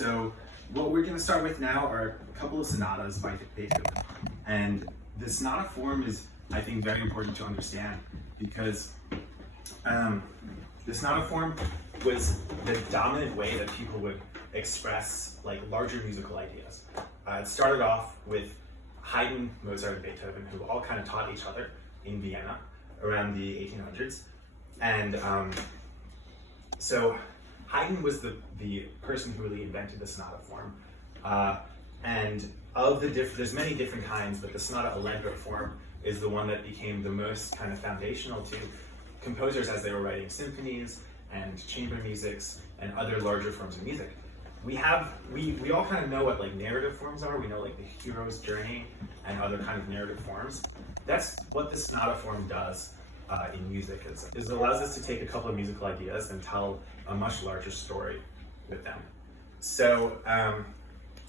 So what we're going to start with now are a couple of sonatas by Beethoven. And the sonata form is, I think, very important to understand because the sonata form was the dominant way that people would express like larger musical ideas. It started off with Haydn, Mozart, and Beethoven, who all kind of taught each other in Vienna around the 1800s. And so Haydn was the person who really invented the sonata form. And of the there's many different kinds, but the sonata allegro form is the one that became the most kind of foundational to composers as they were writing symphonies and chamber musics and other larger forms of music. We all kind of know what like narrative forms are. We know like the hero's journey and other kind of narrative forms. That's what the sonata form does in music. Is it allows us to take a couple of musical ideas and tell a much larger story with them. So I'm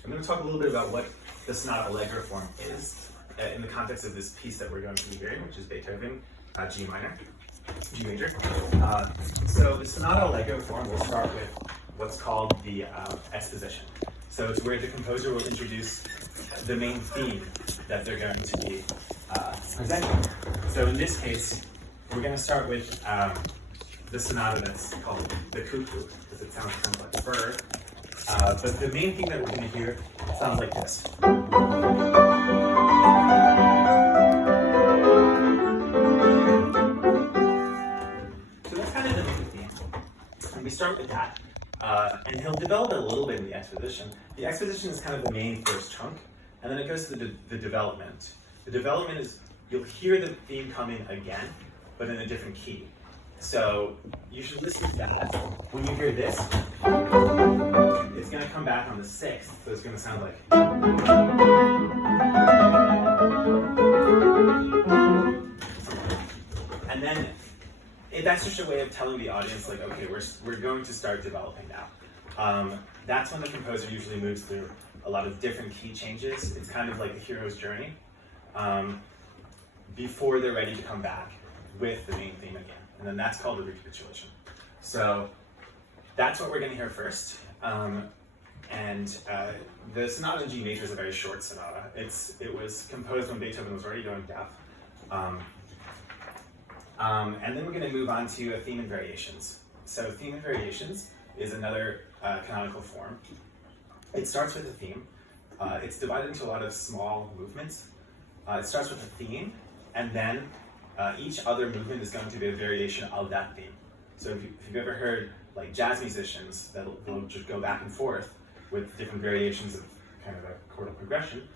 going to talk a little bit about what the sonata allegro form is in the context of this piece that we're going to be hearing, which is Beethoven, G major. So the sonata allegro form will start with what's called the exposition. So it's where the composer will introduce the main theme that they're going to be presenting. So in this case, we're going to start with the sonata that's called the cuckoo, because it sounds kind of like a bird. But the main theme that we're going to hear sounds like this. So that's kind of the main theme. And we start with that. And he'll develop it a little bit in the exposition. The exposition is kind of the main first chunk, and then it goes to the development. The development is, you'll hear the theme coming again, but in a different key. So you should listen to that. When you hear this, it's going to come back on the sixth, so it's going to sound like. And then that's just a way of telling the audience, like, okay, we're going to start developing now. That's when the composer usually moves through a lot of different key changes. It's kind of like the hero's journey before they're ready to come back with the main theme again. And then that's called the recapitulation. So that's what we're going to hear first. The sonata in G major is a very short sonata. It was composed when Beethoven was already going deaf. And then we're going to move on to theme and variations. So theme and variations is another canonical form. It starts with a theme. It's divided into a lot of small movements. It starts with a theme, and then each other movement is going to be a variation of that theme. So if you've ever heard like jazz musicians that will just go back and forth with different variations of kind of a chordal progression,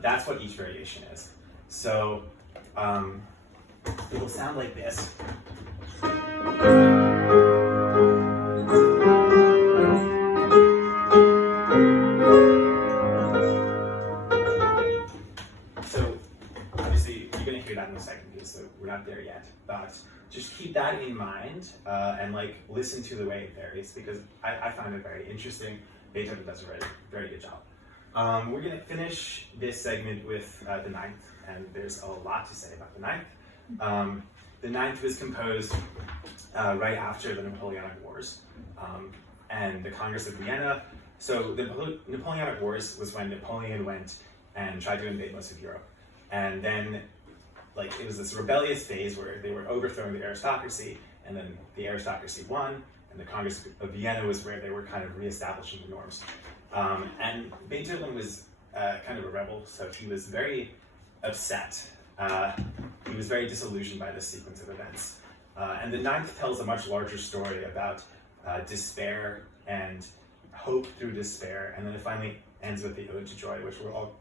that's what each variation is. So it will sound like this. So obviously you're going to hear that in a second because we're not there yet, but just keep that in mind and like listen to the way it varies, because I find it very interesting. Beethoven does a very, very good job. We're going to finish this segment with the ninth, and there's a lot to say about the ninth. The ninth was composed right after the Napoleonic Wars and the Congress of Vienna. So the Napoleonic Wars was when Napoleon went and tried to invade most of Europe. And then like it was this rebellious phase where they were overthrowing the aristocracy, and then the aristocracy won, and the Congress of Vienna was where they were kind of reestablishing the norms. And Beethoven was kind of a rebel, so he was very upset. He was very disillusioned by this sequence of events. And the ninth tells a much larger story about despair and hope through despair, and then it finally ends with the Ode to Joy, which we're all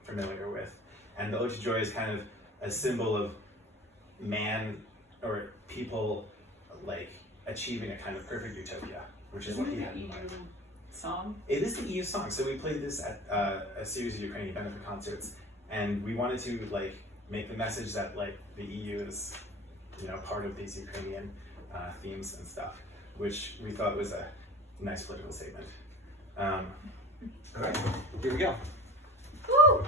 familiar with. And the Ode to Joy is kind of a symbol of man or people like achieving a kind of perfect utopia, which is what he had in mind. Song? It is the EU song. So we played this at a series of Ukrainian benefit concerts, and we wanted to like make the message that like the EU is, part of these Ukrainian themes and stuff, which we thought was a nice political statement. All right, here we go. Woo!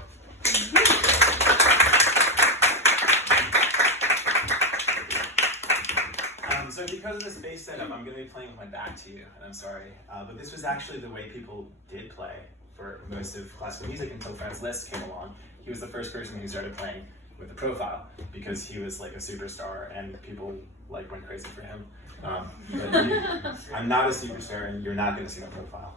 So So because of this bass setup, I'm going to be playing with my back to you, and I'm sorry. But this was actually the way people did play for most of classical music until Franz Liszt came along. He was the first person who started playing with the profile because he was like a superstar and people like went crazy for him. I'm not a superstar and you're not going to see my profile.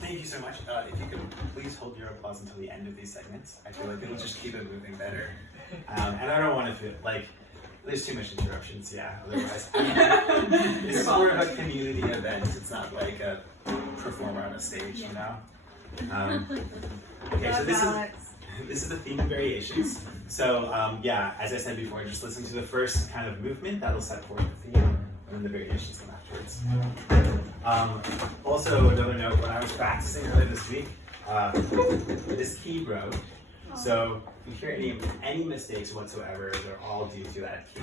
Thank you so much. If you could please hold your applause until the end of these segments. I feel like it'll just keep it moving better. And I don't want to feel like there's too much interruptions, yeah, otherwise. This is more of a community event. It's not like a performer on a stage, you know? Okay, so this is the theme of variations. So yeah, as I said before, just listen to the first kind of movement that'll set forth the theme, and then the variations come afterwards. Also, another note, when I was practicing earlier this week, this key broke. So if you hear any mistakes whatsoever, they're all due to that key.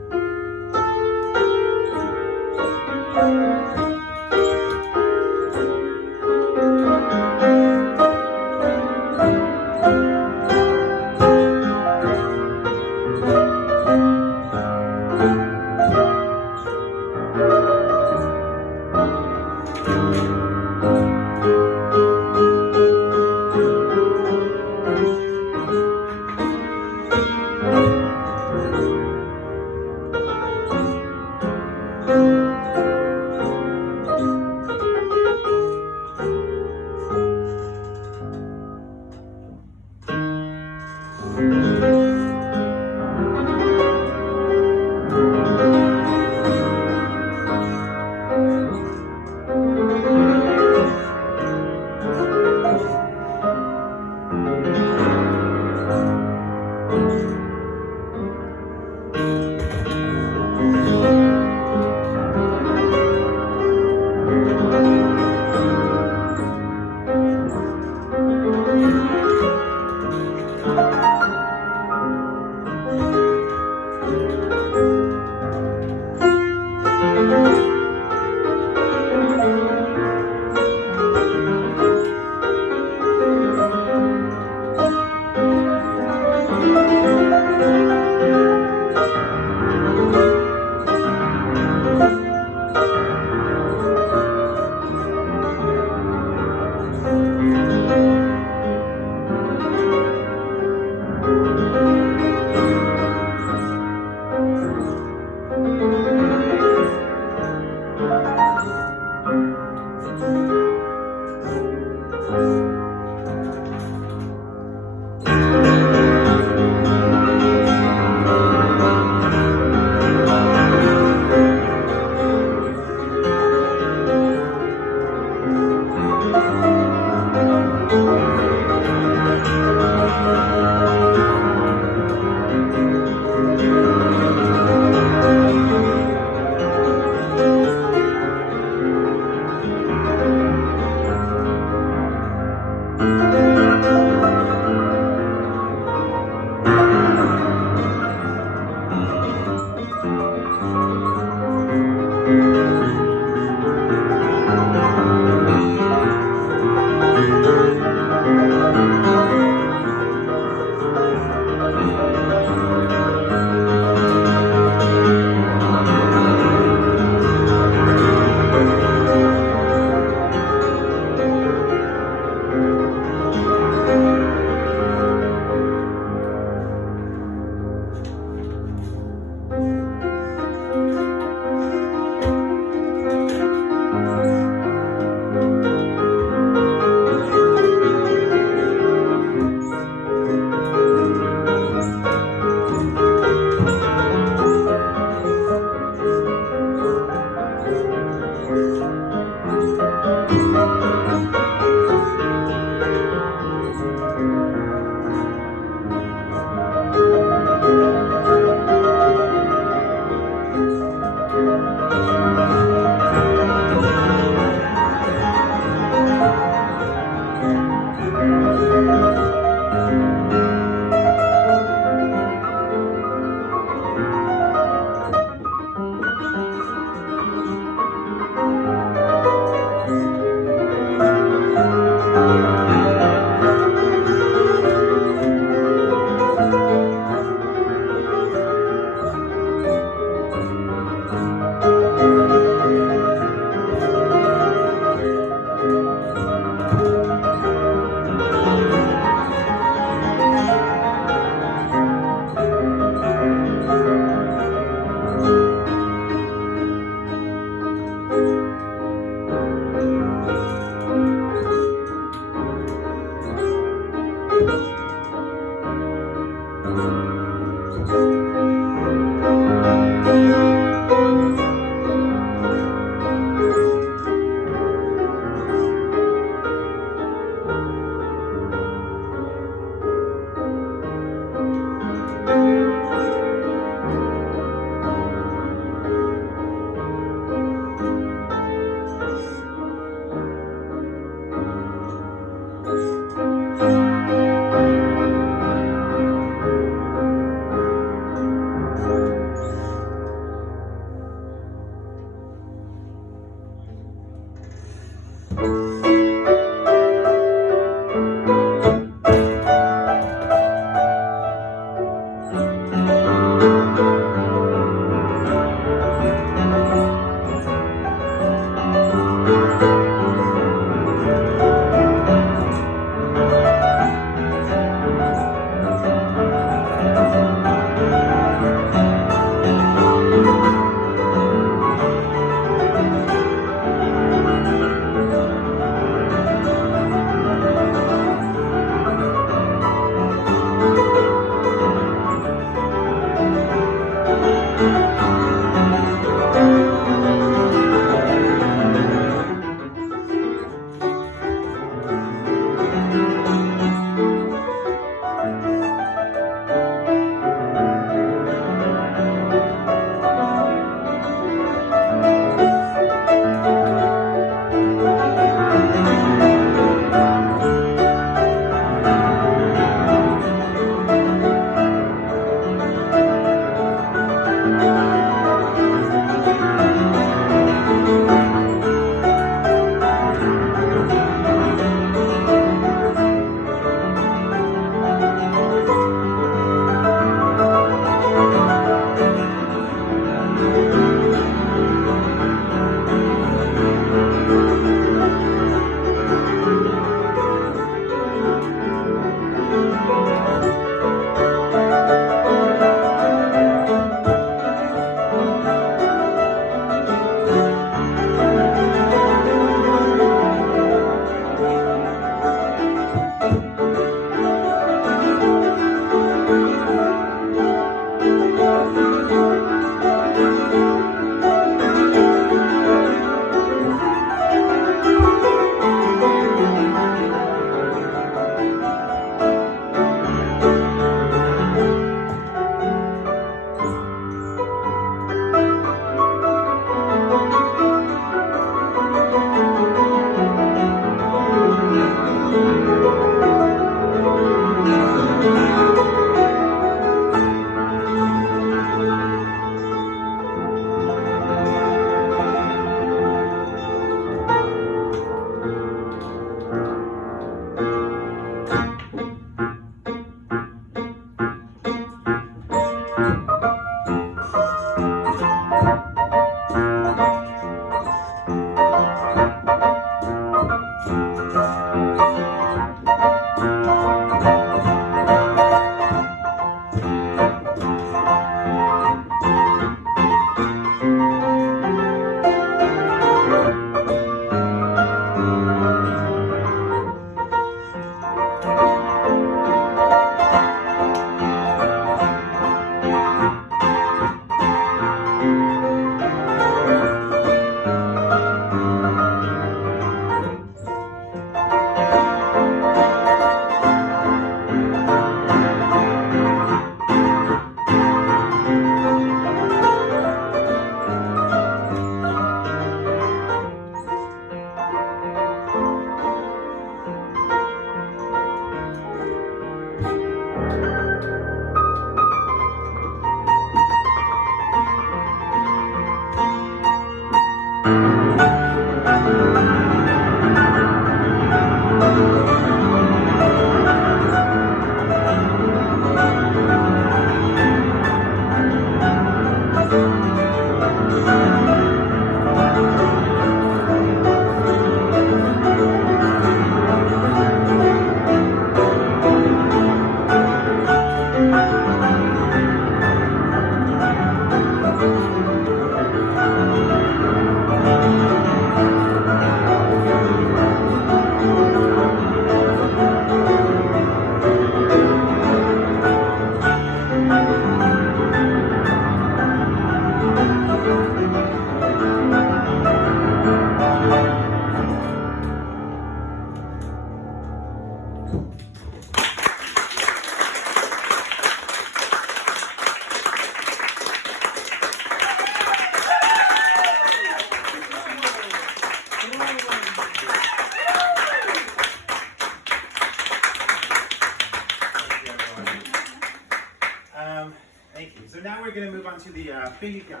going to move on to the Piatti. Can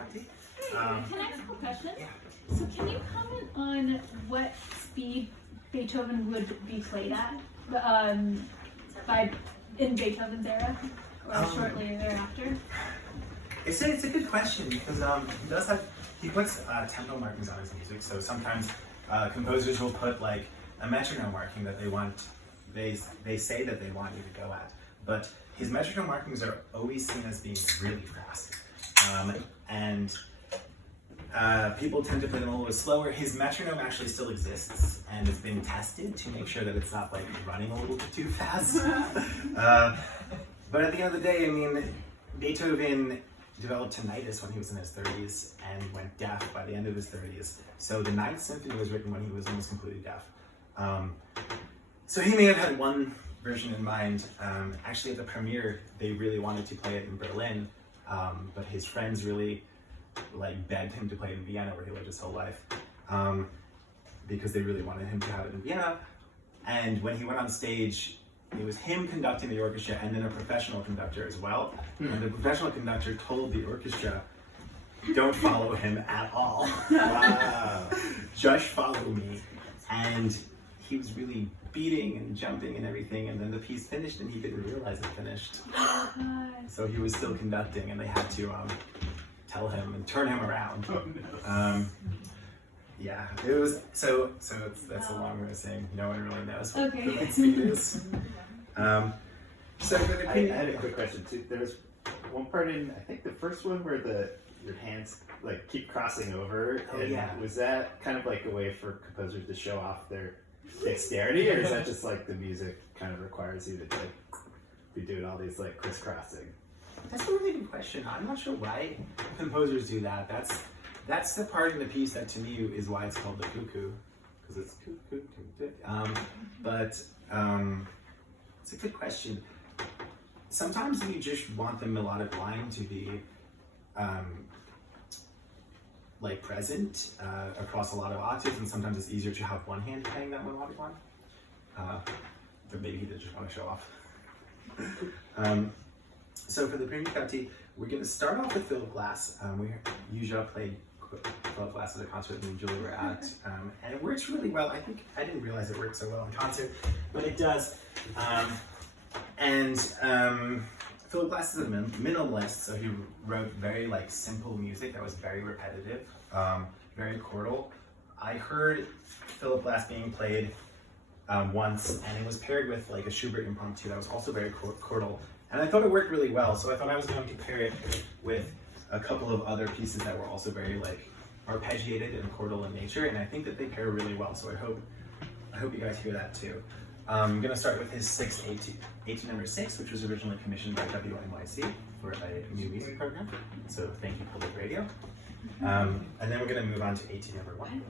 I ask a question? Yeah. So can you comment on what speed Beethoven would be played at in Beethoven's era or shortly thereafter? It's a good question because he puts tempo markings on his music. So sometimes composers will put like a metronome marking that they say that they want you to go at, but his metronome markings are always seen as being really fast, and people tend to play them a little bit slower. His metronome actually still exists and it's been tested to make sure that it's not like running a little bit too fast. But at the end of the day, I mean, Beethoven developed tinnitus when he was in his 30s and went deaf by the end of his 30s. So the Ninth Symphony was written when he was almost completely deaf. So he may have had one version in mind. Actually, at the premiere, they really wanted to play it in Berlin, but his friends really begged him to play it in Vienna, where he lived his whole life, because they really wanted him to have it in Vienna. And when he went on stage, it was him conducting the orchestra and then a professional conductor as well. And the professional conductor told the orchestra, "Don't follow him at all. Wow. Just follow me." And he was really beating and jumping and everything, and then the piece finished and he didn't realize it finished. So he was still conducting and they had to tell him and turn him around. Oh, no. Yeah, it was that's a long way of saying no one really knows what Okay. the speed is. So for the I had a quick question too. There was one part in, I think the first one, where your hands keep crossing over. Oh, and yeah. Was that kind of like a way for composers to show off their dexterity, or is that just like the music kind of requires you to be doing all these crisscrossing? That's a really good question. I'm not sure why composers do that. That's the part in the piece that to me is why it's called the cuckoo, because it's cuckoo. But it's a good question. Sometimes you just want the melodic line to be present across a lot of octaves, and sometimes it's easier to have one hand playing that melodic line. But maybe he did just want to show off. So for the Piatti, we're going to start off with Philip Glass. We usually played Philip Glass at a concert that Julie were at, and it works really well. I think I didn't realize it worked so well in concert, but it does. Philip Glass is a minimalist, so he wrote very simple music that was very repetitive, very chordal. I heard Philip Glass being played once, and it was paired with a Schubert impromptu that was also very chordal, and I thought it worked really well. So I thought I was going to pair it with a couple of other pieces that were also very arpeggiated and chordal in nature, and I think that they pair really well. So I hope you guys hear that too. I'm going to start with his 6/18 number 6, which was originally commissioned by WNYC for a new music program. So thank you, Public Radio. And then we're going to move on to 18 number 1.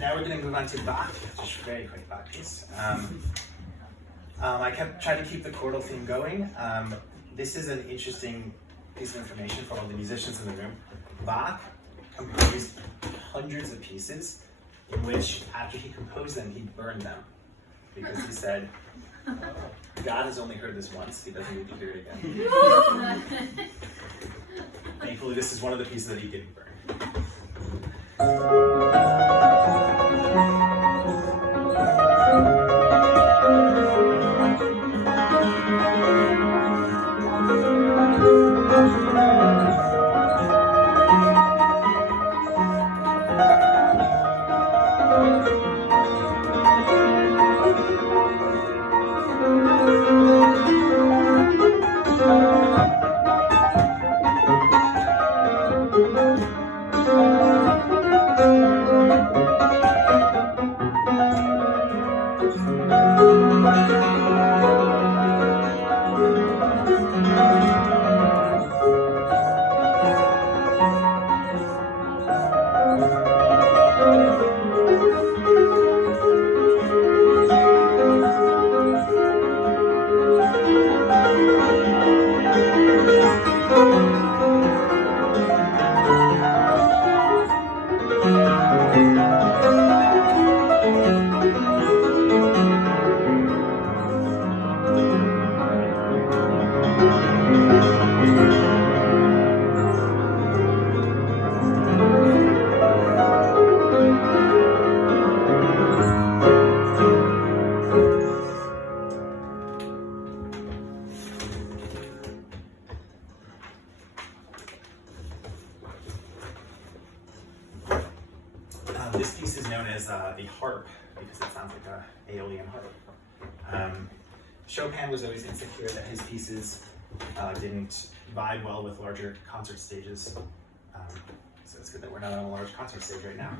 Now we're going to move on to Bach, just very quick Bach piece. I tried to keep the chordal theme going. This is an interesting piece of information for all the musicians in the room. Bach composed hundreds of pieces in which, after he composed them, he burned them. Because he said, God has only heard this once, he doesn't need to hear it again. Thankfully, this is one of the pieces that he didn't burn. This piece is known as the harp because it sounds like an Aeolian harp. Chopin was always insecure that his pieces didn't vibe well with larger concert stages. So it's good that we're not on a large concert stage right now.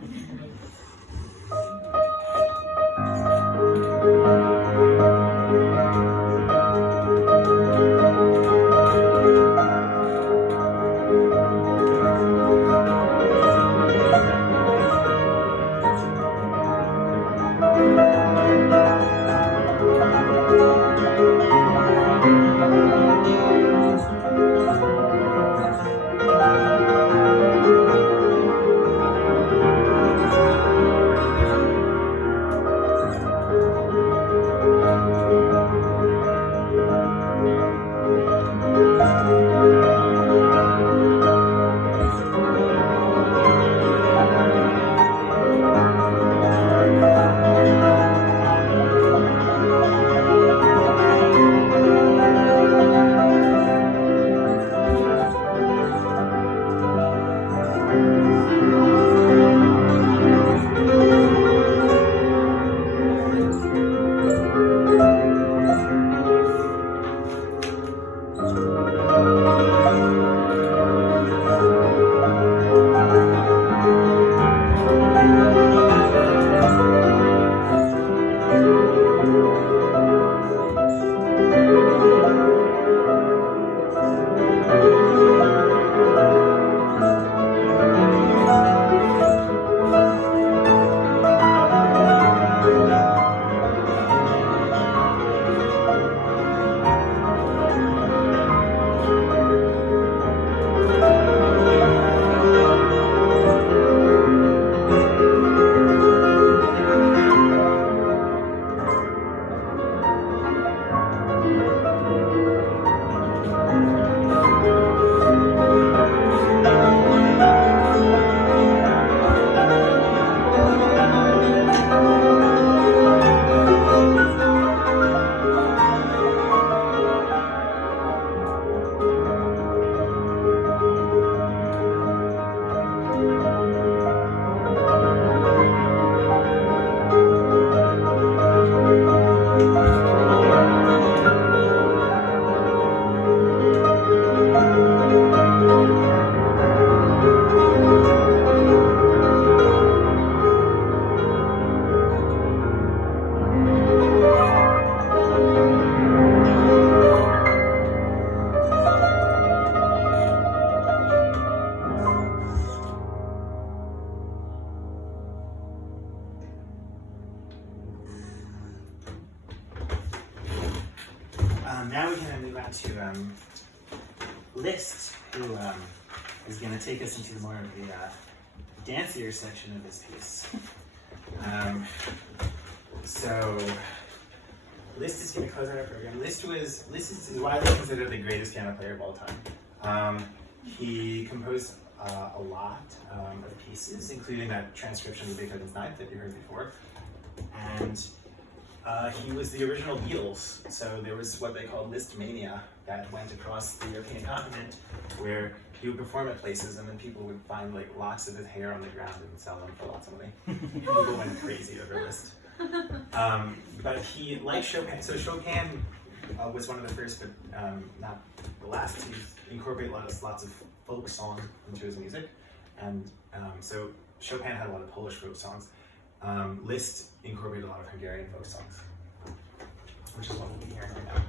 Now we're going to move on to Liszt, who is going to take us into more of the dancier section of this piece. So Liszt is going to close out our program. Liszt is widely considered the greatest piano player of all time. He composed a lot of pieces, including that transcription of Beethoven's Ninth that you heard before. And he was the original Beatles, so there was what they called Liszt mania that went across the European continent, where he would perform at places and then people would find like locks of his hair on the ground and sell them for lots of money. People went crazy over Liszt. But he, like Chopin, so Chopin was one of the first, but not the last, to incorporate lots of folk song into his music. And so Chopin had a lot of Polish folk songs. Liszt incorporated a lot of Hungarian folk songs, which is what we'll be hearing right now.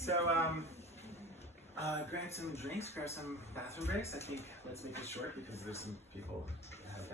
So, grab some drinks, grab some bathroom breaks. I think let's make this short because there's some people that have